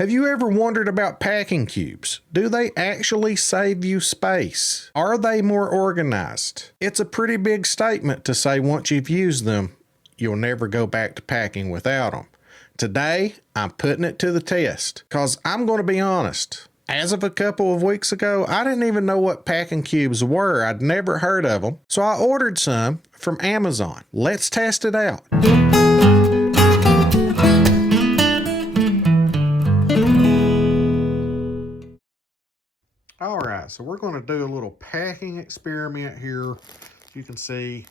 Have you ever wondered about packing cubes? Do they actually save you space? Are they more organized? It's a pretty big statement to say once you've used them, you'll never go back to packing without them. Today, I'm putting it to the test because I'm going to be honest. As of a couple of weeks ago, I didn't even know what packing cubes were. I'd never heard of them. So I ordered some from Amazon. Let's test it out. All right, so we're going to do a little packing experiment here. You can see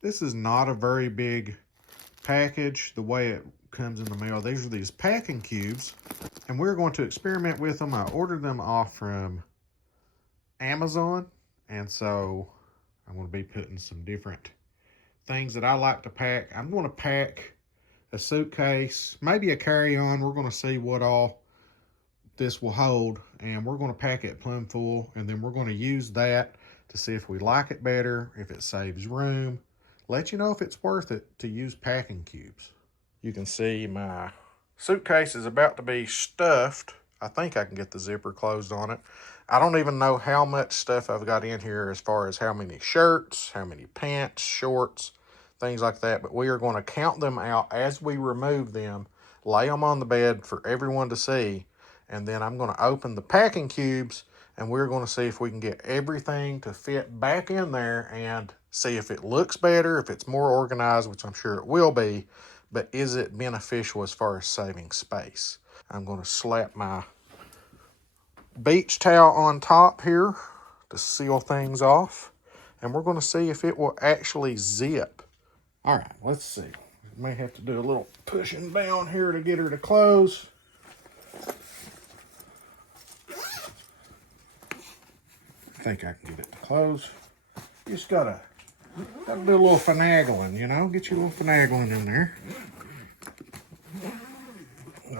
this is not a very big package the way it comes in the mail. These are these packing cubes, and we're going to experiment with them. I ordered them off from Amazon, and so I'm going to be putting some different things that I like to pack. I'm going to pack a suitcase, maybe a carry-on. We're going to see what all this will hold, and we're going to pack it plumb full, and then we're going to use that to see if we like it better, if it saves room, let you know if it's worth it to use packing cubes. You can see my suitcase is about to be stuffed. I think I can get the zipper closed on it. I don't even know how much stuff I've got in here as far as how many shirts, how many pants, shorts, things like that, but we are going to count them out as we remove them, lay them on the bed for everyone to see, and then I'm going to open the packing cubes, and we're going to see if we can get everything to fit back in there and see if it looks better, if it's more organized, which I'm sure it will be, but is it beneficial as far as saving space? I'm going to slap my beach towel on top here to seal things off, and we're going to see if it will actually zip. All right, let's see. May have to do a little pushing down here to get her to close. I think I can get it to close. You just gotta do a little finagling, you know? Get your little finagling in there.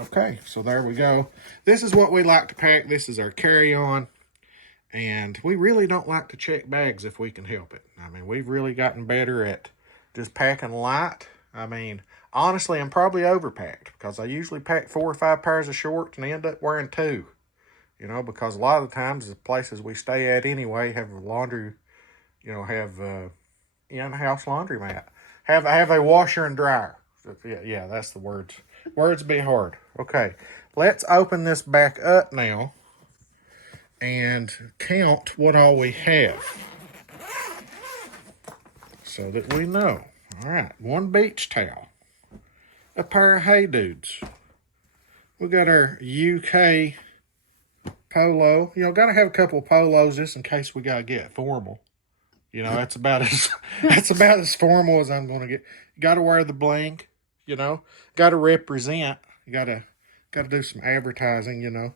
Okay, so there we go. This is what we like to pack. This is our carry-on. And we really don't like to check bags if we can help it. I mean, we've really gotten better at just packing light. I mean, honestly, I'm probably overpacked because I usually pack 4 or 5 pairs of shorts and end up wearing 2. You know, because a lot of the times the places we stay at anyway have laundry, you know, have in-house laundromat. Have a washer and dryer. Yeah, that's the words. Words be hard. Okay, let's open this back up now and count what all we have so that we know. All right, 1 beach towel, a pair of Hey Dudes. We got our UK polo. You know, gotta have a couple of polos just in case we gotta get formal. You know, that's about as formal as I'm gonna get. You gotta wear the bling, you know, gotta represent. You gotta do some advertising, you know.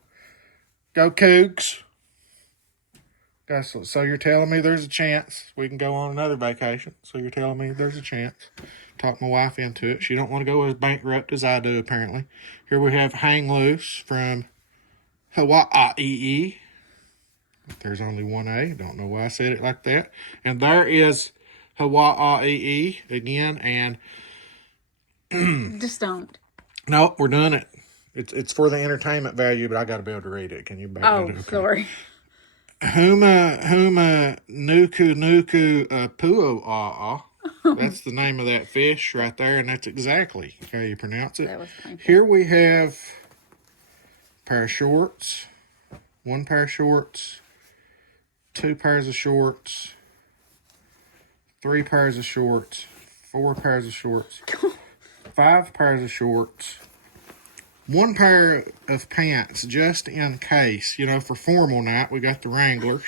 Go Cougs. So you're telling me there's a chance we can go on another vacation. So you're telling me there's a chance. Talk my wife into it. She don't want to go as bankrupt as I do, apparently. Here we have Hang Loose from Hawaii. There's only 1 A. Don't know why I said it like that. And there is Hawaii again. And just don't. No, we're doing it. It's for the entertainment value, but I got to be able to read it. Can you back that up? Okay. Sorry. Huma nuku puoa. That's the name of that fish right there, and that's exactly how you pronounce it. That was painful. Here we have a pair of shorts, 1 pair of shorts, 2 pairs of shorts, 3 pairs of shorts, 4 pairs of shorts, 5 pairs of shorts, 1 pair of pants just in case, you know, for formal night. We got the Wranglers.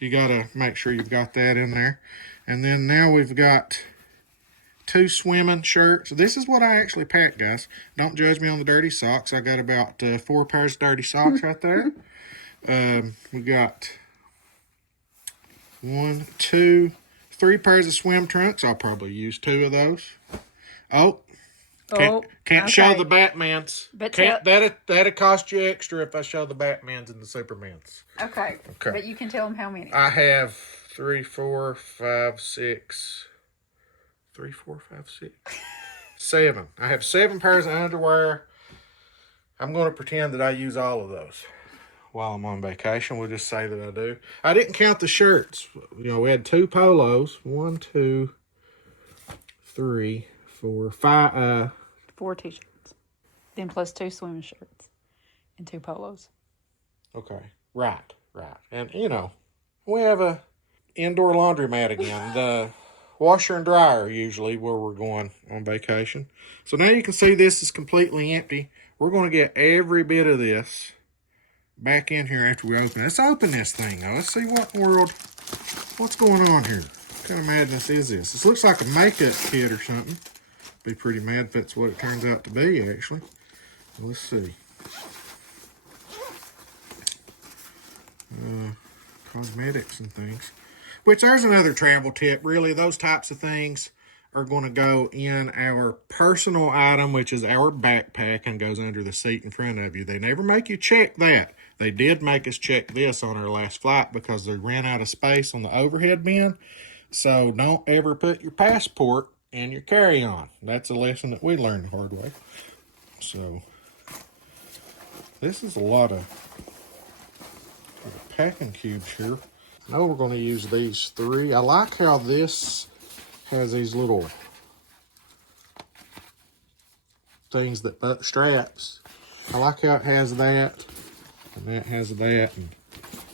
You got to make sure you've got that in there. And then now we've got 2 swimming shirts. This is what I actually packed, guys. Don't judge me on the dirty socks. I got about 4 pairs of dirty socks right there. We got 1, 2, 3 pairs of swim trunks. I'll probably use 2 of those. Can't okay. Show the Batmans. But that'll cost you extra if I show the Batmans and the Supermans. Okay. But you can tell them how many. I have 3, 4, 5, 6. 3, 4, 5, 6. 7. I have 7 pairs of underwear. I'm going to pretend that I use all of those while I'm on vacation. We'll just say that I do. I didn't count the shirts. You know, we had 2 polos. 1, 2, 3, 4, 5. 4 t-shirts. Then plus 2 swimming shirts and 2 polos. Okay. Right. And, you know, we have a indoor laundromat again. The washer and dryer usually where we're going on vacation. So now you can see this is completely empty. We're going to get every bit of this back in here after we open it. Let's open this thing, though. Let's see what's going on here. What kind of madness is this? This looks like a makeup kit or something. Be pretty mad if that's what it turns out to be, actually. Let's see. Cosmetics and things. Which, there's another travel tip. Really, those types of things are going to go in our personal item, which is our backpack, and goes under the seat in front of you. They never make you check that. They did make us check this on our last flight because they ran out of space on the overhead bin. So don't ever put your passport in your carry-on. That's a lesson that we learned the hard way. So this is a lot of packing cubes here. I know we're going to use these 3. I like how this has these little things that butt straps. I like how it has that, and that has that, and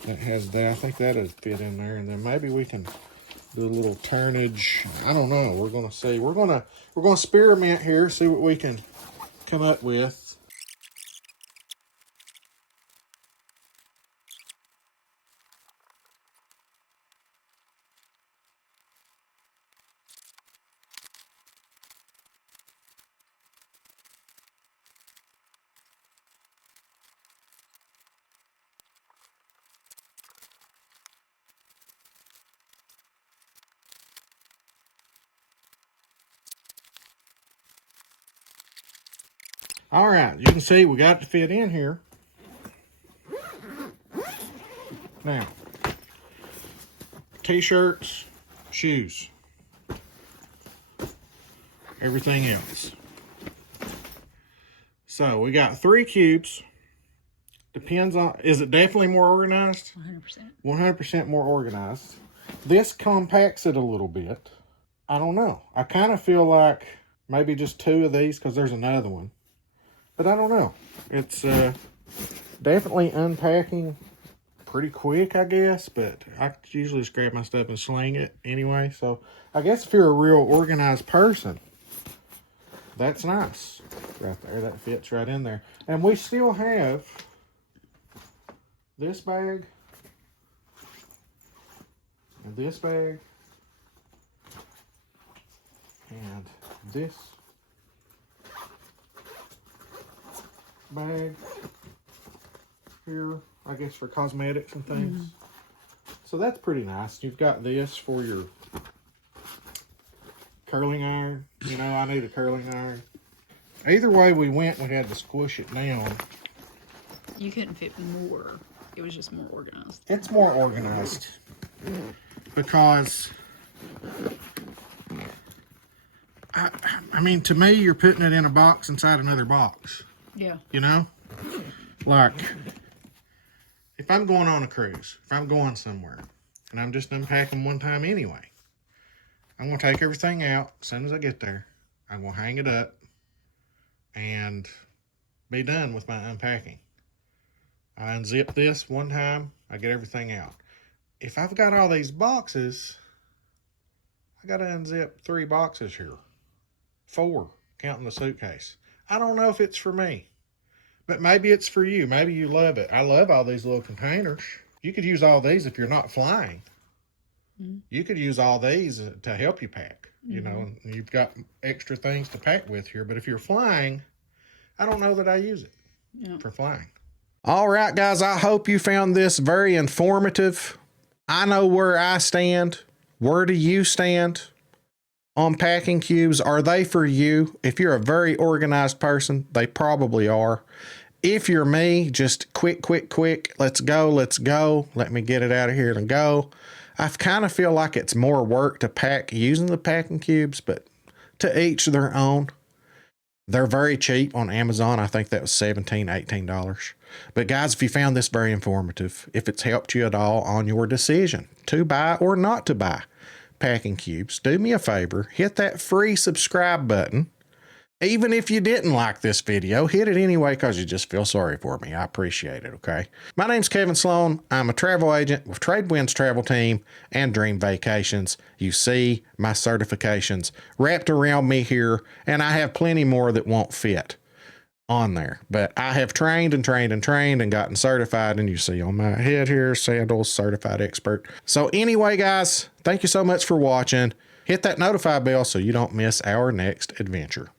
that has that. I think that'd fit in there, and then maybe we can do a little turnage. I don't know. We're going to see. We're going to experiment here, see what we can come up with. All right, you can see we got it to fit in here. Now, t-shirts, shoes, everything else. So we got 3 cubes. Depends on, is it definitely more organized? 100%. 100% more organized. This compacts it a little bit. I don't know. I kind of feel like maybe just 2 of these because there's another one. But I don't know. It's definitely unpacking pretty quick, I guess. But I usually just grab my stuff and sling it anyway. So I guess if you're a real organized person, that's nice. Right there. That fits right in there. And we still have this bag and this bag and this bag here, I guess, for cosmetics and things. So that's pretty nice. You've got this for your curling iron. You know, I need a curling iron. Either way we went, we had to squish it down. You couldn't fit more. It was just more organized. It's more organized because I mean, to me, you're putting it in a box inside another box. Yeah. You know? Like, if I'm going on a cruise, if I'm going somewhere, and I'm just unpacking one time anyway, I'm going to take everything out as soon as I get there. I'm going to hang it up and be done with my unpacking. I unzip this one time, I get everything out. If I've got all these boxes, I got to unzip 3 boxes here. 4, counting the suitcase. I don't know if it's for me, but maybe it's for you. Maybe you love it. I love all these little containers. You could use all these if you're not flying. You could use all these to help you pack. You know, and you've got extra things to pack with here. But if you're flying, I don't know that I use it for flying. All right, guys, I hope you found this very informative. I know where I stand. Where do you stand on packing cubes? Are they for you? If you're a very organized person, they probably are. If you're me, just quick. Let's go. Let me get it out of here and go. I kind of feel like it's more work to pack using the packing cubes, but to each their own. They're very cheap on Amazon. I think that was $17, $18. But guys, if you found this very informative, if it's helped you at all on your decision to buy or not to buy packing cubes, do me a favor, hit that free subscribe button. Even if you didn't like this video, hit it anyway because you just feel sorry for me. I appreciate it, okay? My name's Kevin Sloan. I'm a travel agent with Tradewinds Travel Team and Dream Vacations. You see my certifications wrapped around me here, and I have plenty more that won't fit on there. But I have trained and trained and trained and gotten certified, and you see on my head here, Sandals Certified Expert. So anyway, guys, thank you so much for watching. Hit that notify bell so you don't miss our next adventure.